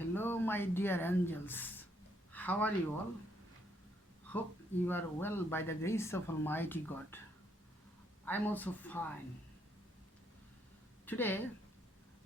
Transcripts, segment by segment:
Hello, my dear angels. How are you all? Hope you are well by the grace of Almighty God. I'm also fine. Today,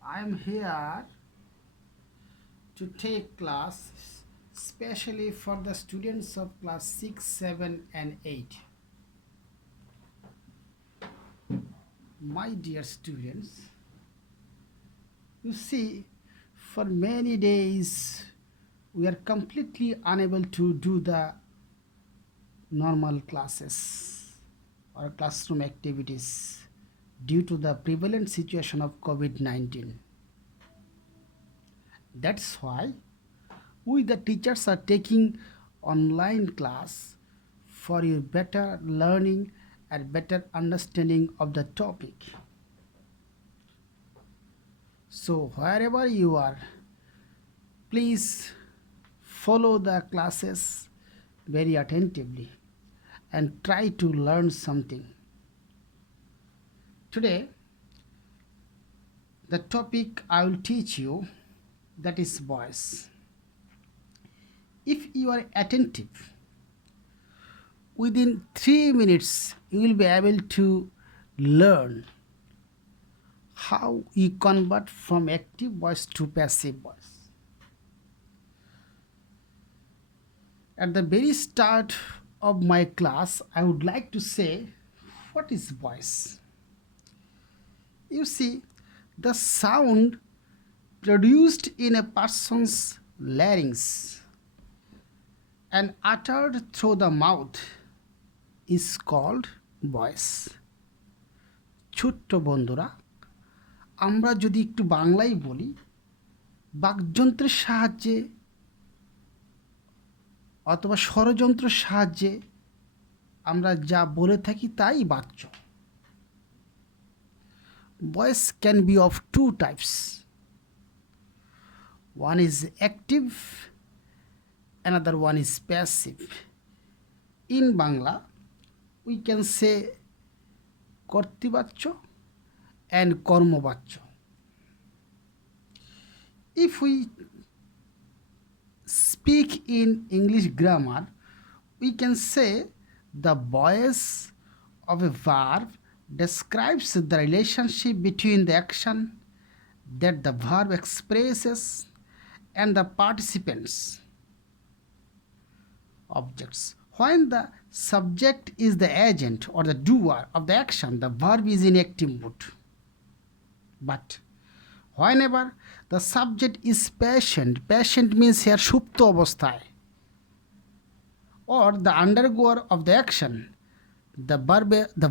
I'm here to take class specially for the students of class 6, 7, and 8. My dear students, you see, for many days we are completely unable to do the normal classes or classroom activities due to the prevalent situation of COVID-19. That's why we, the teachers, are taking online class for your better learning and better understanding of the topic. So, wherever you are, please follow the classes very attentively and try to learn something. Today, the topic I will teach you, that is voice. If you are attentive, within 3 minutes you will be able to learn how you convert from active voice to passive voice. At the very start of my class, I would like to say, what is voice? You see, the sound produced in a person's larynx and uttered through the mouth is called voice. ছোট্ট বন্ধুরা, আমরা যদি একটু বাংলায় বলি, বাকযন্ত্রের সাহায্যে অথবা স্বরযন্ত্রের সাহায্যে আমরা যা বলে থাকি তাই বাচ্য। Voice can be of two types. One is active, another one is passive. In Bangla, we can say কর্তৃবাচ্য and কর্মবাচ্য. If we speak in English grammar, we can say the voice of a verb describes the relationship between the action that the verb expresses and the participants objects. When the subject is the agent or the doer of the action, the verb is in active mood. But whenever the subject is patient means here supto অবস্থায়, or the undergoer of the action, the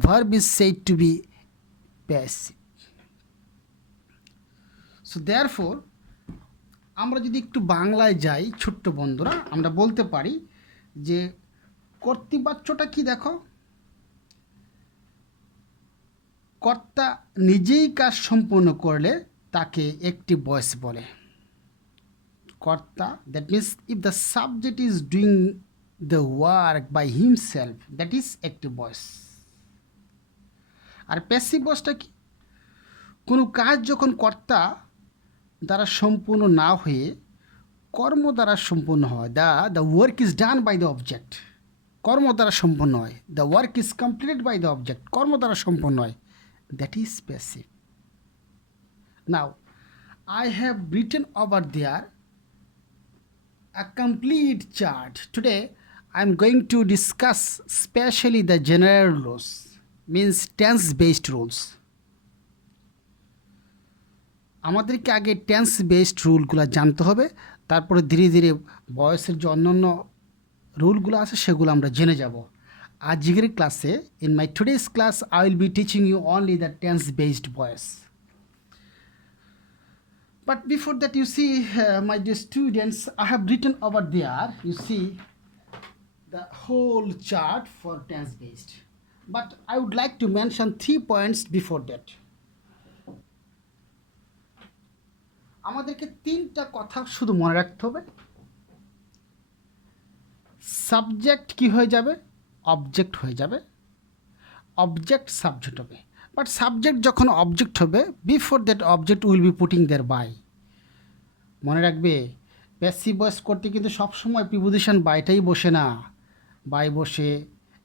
verb is said to be passive. So therefore, আমরা যদি একটু বাংলায় যাই ছোট্ট বন্ধুরা, আমরা বলতে পারি যে কর্তৃবাচ্যটা কি দেখো, কর্তা নিজেই কাজ সম্পূর্ণ করলে তাকে অ্যাক্টিভ ভয়েস বলে। কর্তা, that means if the subject is doing the work by himself, that is active voice. আর প্যাসিভ ভয়েসটা কি, কোনো কাজ যখন কর্তা দ্বারা সম্পূর্ণ না হয়ে কর্ম দ্বারা সম্পূর্ণ হয়, the work is done by the object, কর্ম দ্বারা সম্পন্ন হয়, the work is completed by the object, কর্ম দ্বারা সম্পন্ন হয়, that is passive. Now, I have written over there a complete chart. Today, I am going to discuss specially the general rules, means tense-based rules. আমাদেরকে আগে tense based রুলগুলো জানতে হবে, তারপরে ধীরে ধীরে ভয়েসের যে অন্যান্য রুলগুলো আছে সেগুলো আমরা জেনে যাব। আজকের ক্লাসে, in my today's class, I will be teaching you only the tense-based voice. But before that, you see, my dear students, I have written over there, you see, the whole chart for tense-based. But I would like to mention 3 points before that. আমাদেরকে 3টা কথা শুধু মনে রাখতে হবে। Subject কি হয়ে যাবে, অবজেক্ট হয়ে যাবে, অবজেক্ট সাবজেক্ট হবে। বাট সাবজেক্ট যখন অবজেক্ট হবে, before that object will be putting there by. মনে রাখবে, প্যাসিভ ভয়েস করতে কিন্তু সবসময় প্রিপোজিশন বাইটাই বসে না, বাই বসে,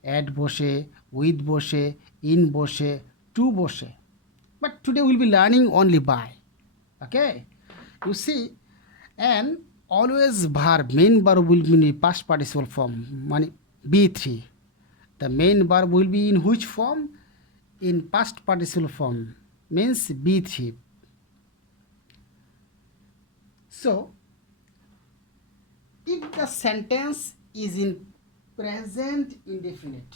অ্যাট বসে, উইথ বসে, ইন বসে, টু বসে, but today we'll be learning only by. Okay, you see, and always verb, main verb will be in past participle form, মানে b3. The main verb will be in which form? In past participle form, means b3. So if the sentence is in present indefinite,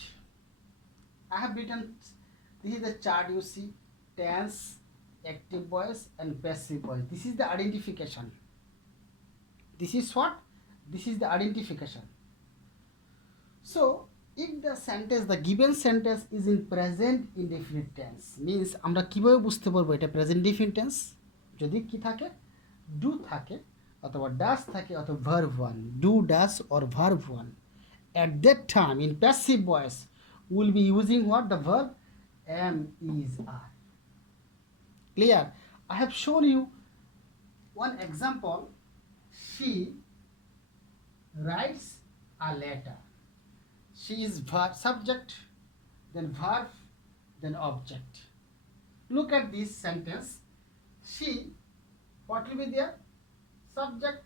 I have written, this is the chart you see, tense, active voice and passive voice. This is the identification. This is what? This is the identification. So if the sentence, the given sentence is in present indefinite tense, means আমরা কিভাবে বুঝতে পারবো এটা present indefinite tense? যদি কি থাকে, do থাকে অথবা ডাস থাকে অথবা verb one, do does or verb one, at that time in passive voice we'll be using what? The verb am, is, are. Clear? I have shown you one example. She writes a letter. She is verb, subject, then verb, then object. Look at this sentence. She, what will be there? Subject,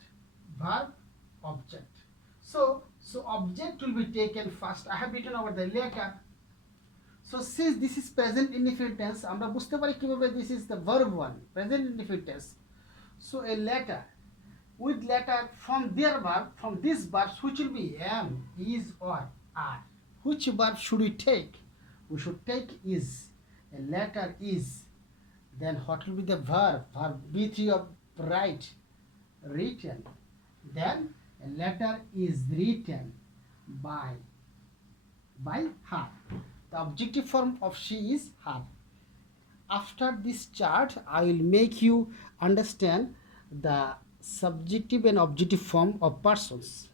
verb, object. So object will be taken first. I have written over the letter. So since this is present indefinite tense, আমরা বুঝতে পারি কিভাবে this is the verb one, present indefinite tense. So a letter, with letter from their verb, from this verb, which will be am, is, or are. Which verb should we take? We should take is. A letter is. Then what will be the verb? Verb b3 of write, written. Then a letter is written by her. The objective form of she is her. After this chart, I will make you understand the subjective and objective form of persons.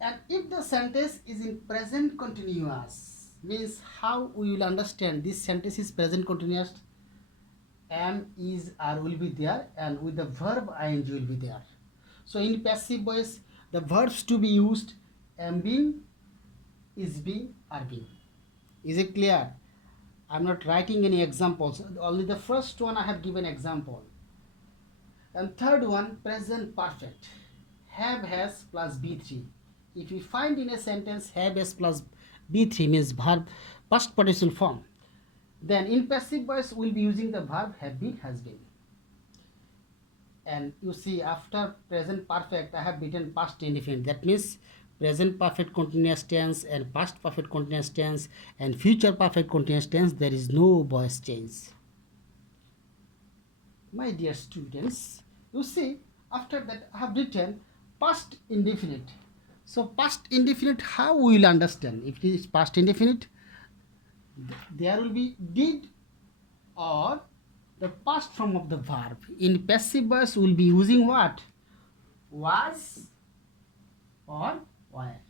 And if the sentence is in present continuous, means how we will understand this sentence is present continuous? Am, is, are will be there, and with the verb ing will be there. So in passive voice, the verbs to be used am being, is being, are being. Is it clear? I'm not writing any examples, only the first one I have given example. And third one, present perfect, have, has plus b3. If you find in a sentence have, has plus b3 means verb past participle form, then in passive voice we'll be using the verb have been, has been. And you see, after present perfect I have written past indefinite. That means present perfect continuous tense and past perfect continuous tense and future perfect continuous tense, there is no voice change. My dear students, you see, after that I have written past indefinite. So past indefinite, how we will understand? If it is past indefinite, there will be did or the past form of the verb. In passive voice we will be using what? Was or were.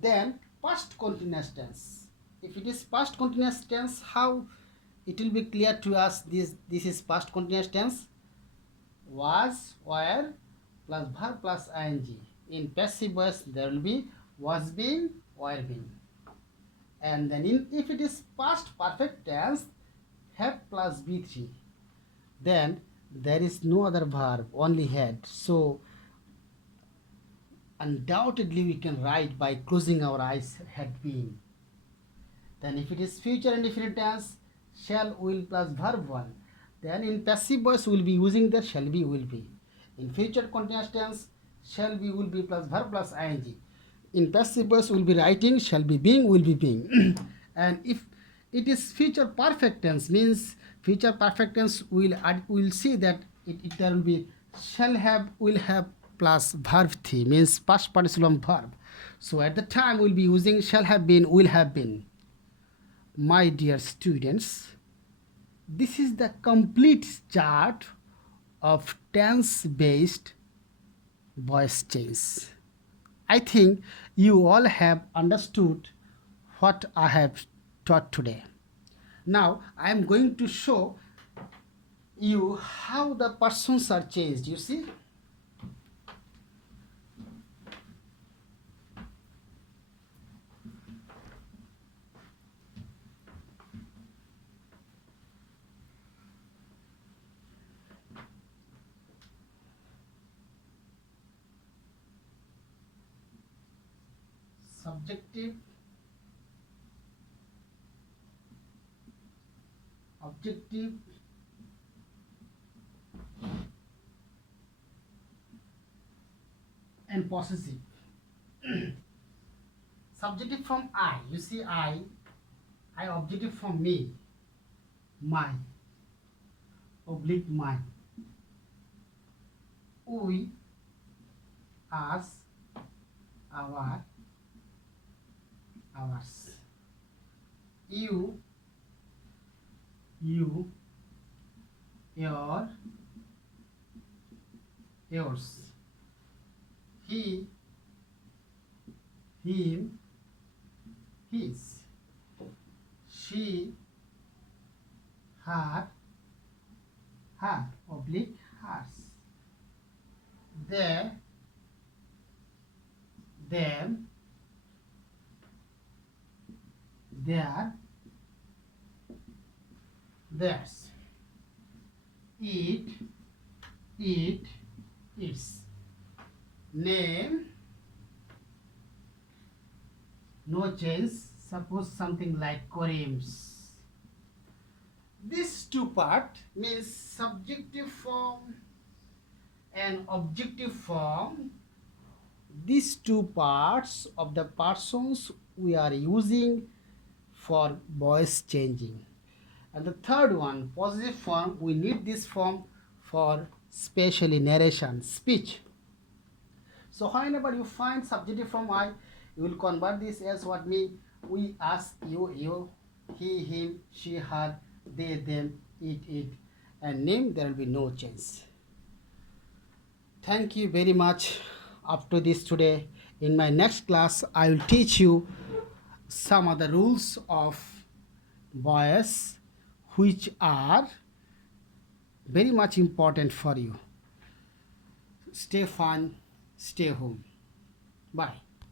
Then past continuous tense. If it is past continuous tense, how it will be clear to us? This is past continuous tense. Was, were plus verb plus ing. In passive voice there will be was being, were being. And then if it is past perfect tense, have plus b3, then there is no other verb, only had. So undoubtedly we can write by closing our eyes, had been. Then if it is future indefinite tense, shall, will plus verb one, then in passive voice we will be using the shall be, will be. In future continuous tense, shall be, will be plus verb plus ing. In passive voice we will be writing shall be being, will be being. And if it is future perfect tense, means future perfect tense, we'll see that there will be shall have, will have plus verb 3, means past participle verb. So at the time we'll be using shall have been, will have been. My dear students, this is the complete chart of tense based voice change. I think you all have understood what I have taught today. Now I am going to show you how the persons are changed. You see, subjective, objective, and possessive. Subjective from I. You see, I objective from me, my, oblique mine. We, us, our, ours. You, your, yours. He, him, his. She, her, oblique hers. They, them, their, theirs. It, its. Name, no change. Suppose something like Korems. This two part means subjective form and objective form. These two parts of the persons we are using for voice changing. And the third one, possessive form, we need this form for specially narration, speech. So whenever you find subjective from I, you will convert this as what me, we, us, you, he, him, she, her, they, them, it, and name, there will be no change. Thank you very much up to this today. In my next class, I will teach you some of the rules of voice which are very much important for you. Stay fun, stay home. Bye.